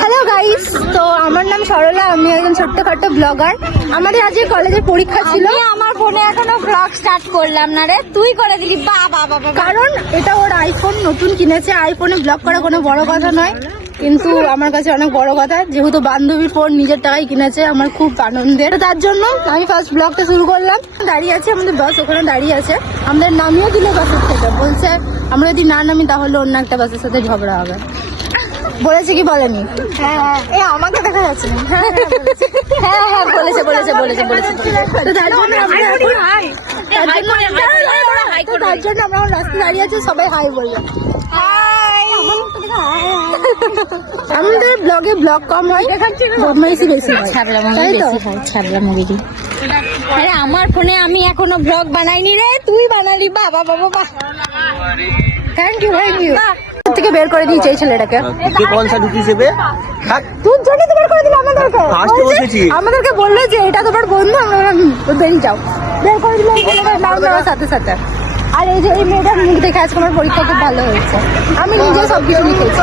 Hello guys, তো আমার নাম সরলা, আমি একজন ছোট্টখাট্ট ব্লগার। আমাদের আজকে কলেজে পরীক্ষা ছিল। আমার ফোনে এখনো ব্লগ স্টার্ট করলাম না রে, তুই করে দিলি। বাবা কারণ এটা ওর আইফোন নতুন কিনেছে, আইফোনে ব্লগ করা কোনো বড় কথা নয়, কিন্তু আমার কাছে অনেক বড় কথা, যেহেতু বান্ধবীর ফোন নিজের টাকায় কিনেছে, আমার খুব আনন্দের। তার জন্য আমি ফার্স্ট ব্লগটা শুরু করলাম। দাঁড়িয়ে আছে আমাদের বাস, ওখানে দাঁড়িয়ে আছে, আমাদের নামিয়ে দিল বাসের থেকে। বলছে আমরা যদি না নামি তাহলে অন্য একটা বাসের সাথে ঝগড়া হবে। বলেছে কি বলেনি? হ্যাঁ, আমাকে দেখা যাচ্ছে। হ্যাঁ বলেছে। তো তার জন্য আমরা রাস্তায় দাঁড়িয়ে আছি, সবাই হাই বললো। আমাদের ব্লগে ব্লগ কম হয়, বদমাইশি বেশি হয়। আরে আমার ফোনে আমি এখনো ব্লগ বানাইনি রে, তুই বানালি। বাবা থ্যাংক ইউ থেকে বের করে দিয়েছে এই ছেলেটাকে। আমাদেরকে বললো যে এটা তোমার বন্ধু, আমরা বেরিয়ে যাও, বের করে দিল নাম নেওয়ার সাথে সাথে। আর এই যে এই মেয়েটার মুখ দেখে আজকে আমার পরীক্ষা খুব ভালো হয়েছে, আমি নিজে সবকিছু লিখেছি।